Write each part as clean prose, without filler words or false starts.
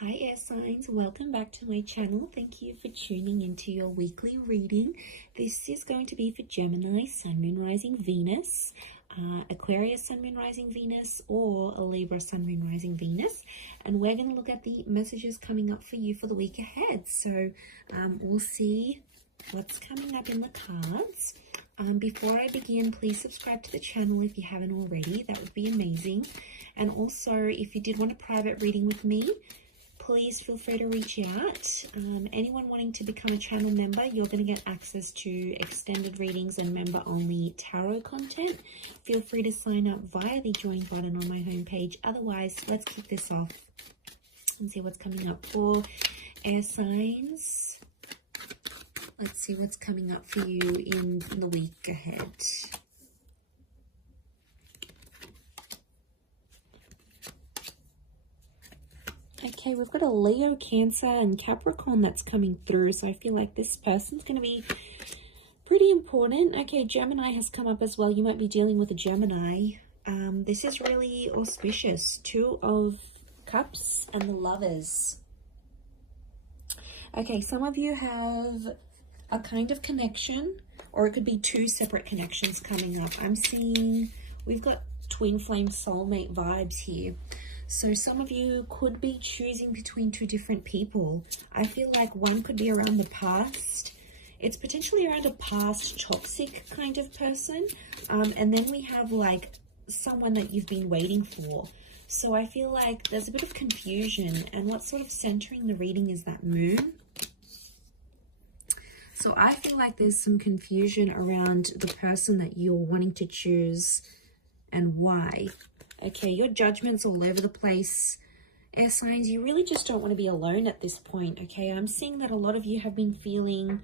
Hi air signs, welcome back to my channel. Thank you for tuning into your weekly reading. This is going to be for Gemini, Sun, Moon, Rising, Venus, Aquarius, Sun, Moon, Rising, Venus, or a Libra, Sun, Moon, Rising, Venus. And we're going to look at the messages coming up for you for the week ahead. So we'll see what's coming up in the cards. Before I begin, please subscribe to the channel if you haven't already. That would be amazing. And also, if you did want a private reading with me, please feel free to reach out. Anyone wanting to become a channel member, you're going to get access to extended readings and member-only tarot content. Feel free to sign up via the join button on my homepage. Otherwise, let's kick this off and see what's coming up for air signs. Let's see what's coming up for you in the week ahead. Okay, we've got a Leo, Cancer, and Capricorn that's coming through. So I feel like this person's going to be pretty important. Okay, Gemini has come up as well. You might be dealing with a Gemini. This is really auspicious. Two of Cups and the Lovers. Okay, some of you have a kind of connection, or it could be two separate connections coming up. I'm seeing we've got twin flame soulmate vibes here. So some of you could be choosing between two different people. I feel like one could be around the past. It's potentially around a past toxic kind of person. And then we have like someone that you've been waiting for. So I feel like there's a bit of confusion. And what's sort of centering the reading is that moon. So I feel like there's some confusion around the person that you're wanting to choose and why. Okay, your judgment's all over the place. Air signs, you really just don't want to be alone at this point, okay? I'm seeing that a lot of you have been feeling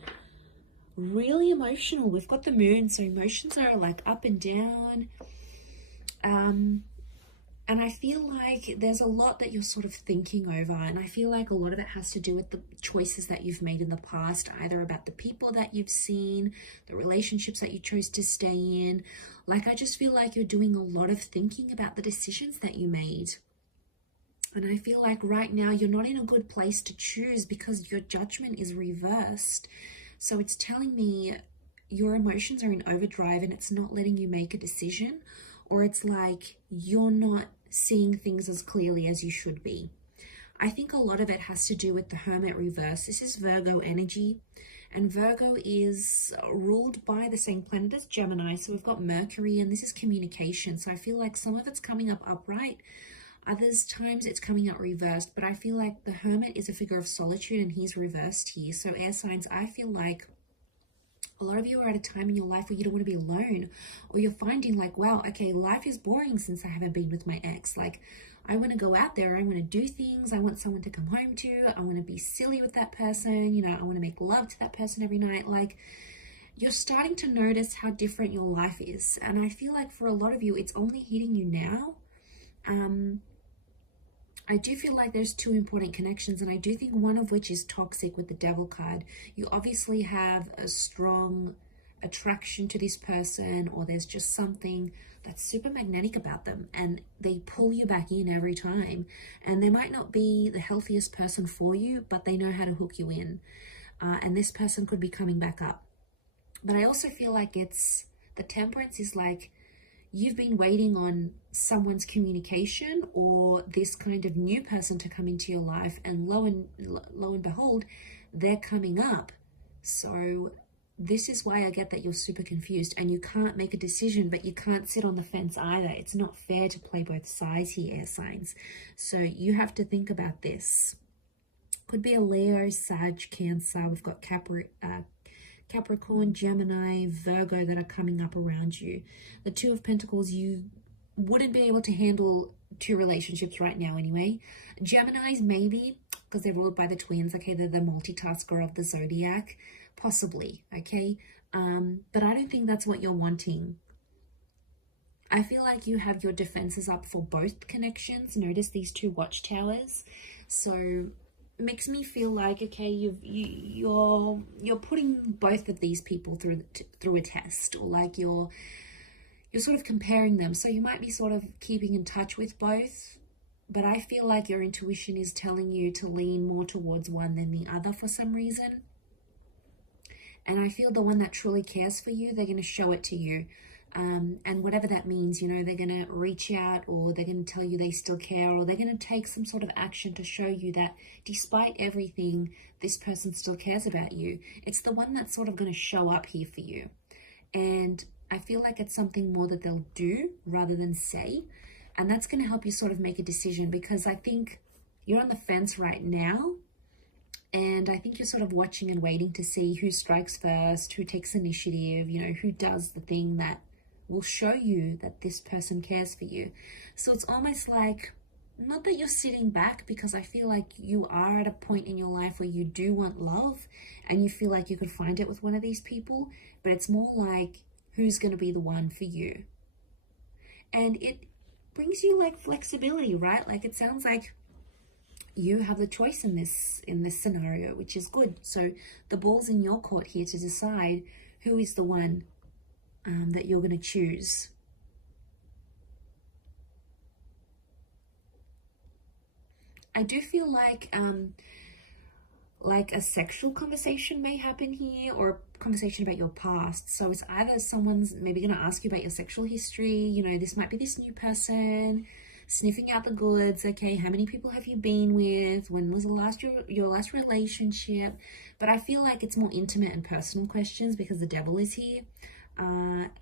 really emotional. We've got the moon, so emotions are like up and down. And I feel like there's a lot that you're sort of thinking over. And I feel like a lot of it has to do with the choices that you've made in the past, either about the people that you've seen, the relationships that you chose to stay in. Like, I just feel like you're doing a lot of thinking about the decisions that you made. And I feel like right now you're not in a good place to choose because your judgment is reversed. So it's telling me your emotions are in overdrive and it's not letting you make a decision. Or it's like you're not seeing things as clearly as you should be. I think a lot of it has to do with the Hermit reverse. This is Virgo energy. And Virgo is ruled by the same planet as Gemini. So we've got Mercury, and this is communication. So I feel like some of it's coming up upright. Others times it's coming out reversed. But I feel like the Hermit is a figure of solitude and he's reversed here. So air signs, I feel like a lot of you are at a time in your life where you don't want to be alone, or you're finding like, wow, okay, life is boring since I haven't been with my ex. Like, I want to go out there, I want to do things, I want someone to come home to, I want to be silly with that person, you know, I want to make love to that person every night. Like, you're starting to notice how different your life is. And I feel like for a lot of you, it's only hitting you now. I do feel like there's two important connections, and I do think one of which is toxic with the Devil card. You obviously have a strong attraction to this person, or there's just something that's super magnetic about them and they pull you back in every time. And they might not be the healthiest person for you, but they know how to hook you in. And this person could be coming back up. But I also feel like it's the Temperance is like, you've been waiting on someone's communication or this kind of new person to come into your life, and lo and behold, they're coming up. So this is why I get that you're super confused and you can't make a decision, but you can't sit on the fence either. It's not fair to play both sides here, air signs. So you have to think about this. Could be a Leo, Sag, Cancer. We've got Capricorn, Gemini, Virgo that are coming up around you. The Two of Pentacles, you wouldn't be able to handle two relationships right now anyway. Geminis, maybe, because they're ruled by the twins. Okay, they're the multitasker of the zodiac. Possibly, okay? But I don't think that's what you're wanting. I feel like you have your defenses up for both connections. Notice these two watchtowers. So makes me feel like, okay, you're putting both of these people through a test, or like you're sort of comparing them. So you might be sort of keeping in touch with both, but I feel like your intuition is telling you to lean more towards one than the other for some reason. And I feel the one that truly cares for you, they're going to show it to you. And whatever that means, you know, they're going to reach out, or they're going to tell you they still care, or they're going to take some sort of action to show you that despite everything, this person still cares about you. It's the one that's sort of going to show up here for you. And I feel like it's something more that they'll do rather than say. And that's going to help you sort of make a decision, because I think you're on the fence right now. And I think you're sort of watching and waiting to see who strikes first, who takes initiative, you know, who does the thing that will show you that this person cares for you. So it's almost like, not that you're sitting back, because I feel like you are at a point in your life where you do want love and you feel like you could find it with one of these people, but it's more like, who's going to be the one for you? And it brings you like flexibility, right? Like it sounds like you have the choice in this scenario, which is good. So the ball's in your court here to decide who is the one that you're going to choose. I do feel like a sexual conversation may happen here, or a conversation about your past. So it's either someone's maybe going to ask you about your sexual history. You know, this might be this new person sniffing out the goods. Okay, how many people have you been with? When was your last relationship? But I feel like it's more intimate and personal questions, because the devil is here.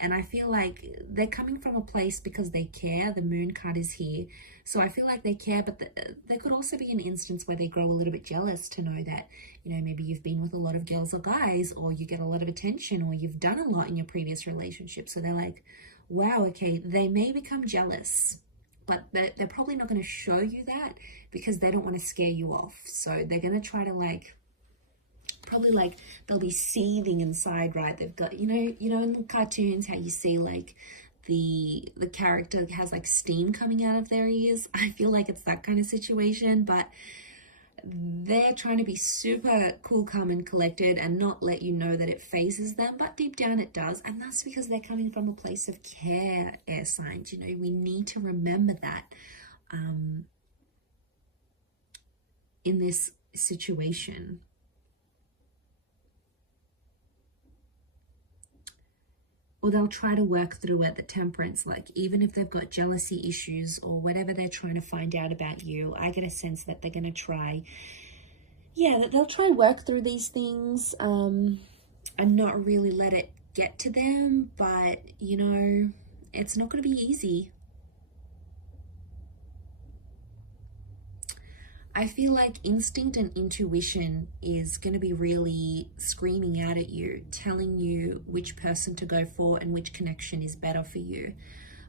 And I feel like they're coming from a place because they care. The moon card is here. So I feel like they care, but there could also be an instance where they grow a little bit jealous to know that, you know, maybe you've been with a lot of girls or guys, or you get a lot of attention, or you've done a lot in your previous relationship. So they're like, wow, okay, they may become jealous, but they're probably not going to show you that, because they don't want to scare you off. So they're going to try to like, probably like they'll be seething inside, right? They've got, you know in the cartoons how you see like the character has like steam coming out of their ears. I feel like it's that kind of situation, but they're trying to be super cool, calm and collected and not let you know that it phases them, but deep down it does. And that's because they're coming from a place of care, air signs. You know, we need to remember that in this situation. Or they'll try to work through it, the temperance, like even if they've got jealousy issues or whatever they're trying to find out about you, I get a sense that they're going to try, that they'll try and work through these things and not really let it get to them. But, you know, it's not going to be easy. I feel like instinct and intuition is going to be really screaming out at you, telling you which person to go for and which connection is better for you.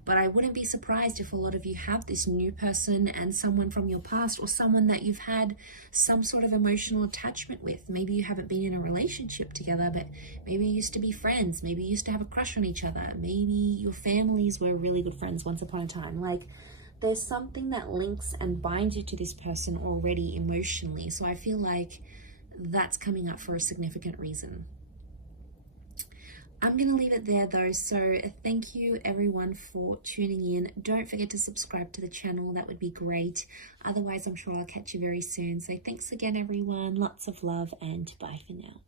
But I wouldn't be surprised if a lot of you have this new person and someone from your past, or someone that you've had some sort of emotional attachment with. Maybe you haven't been in a relationship together, but maybe you used to be friends. Maybe you used to have a crush on each other. Maybe your families were really good friends once upon a time. Like, there's something that links and binds you to this person already emotionally. So I feel like that's coming up for a significant reason. I'm going to leave it there though. So thank you everyone for tuning in. Don't forget to subscribe to the channel. That would be great. Otherwise, I'm sure I'll catch you very soon. So thanks again, everyone. Lots of love and bye for now.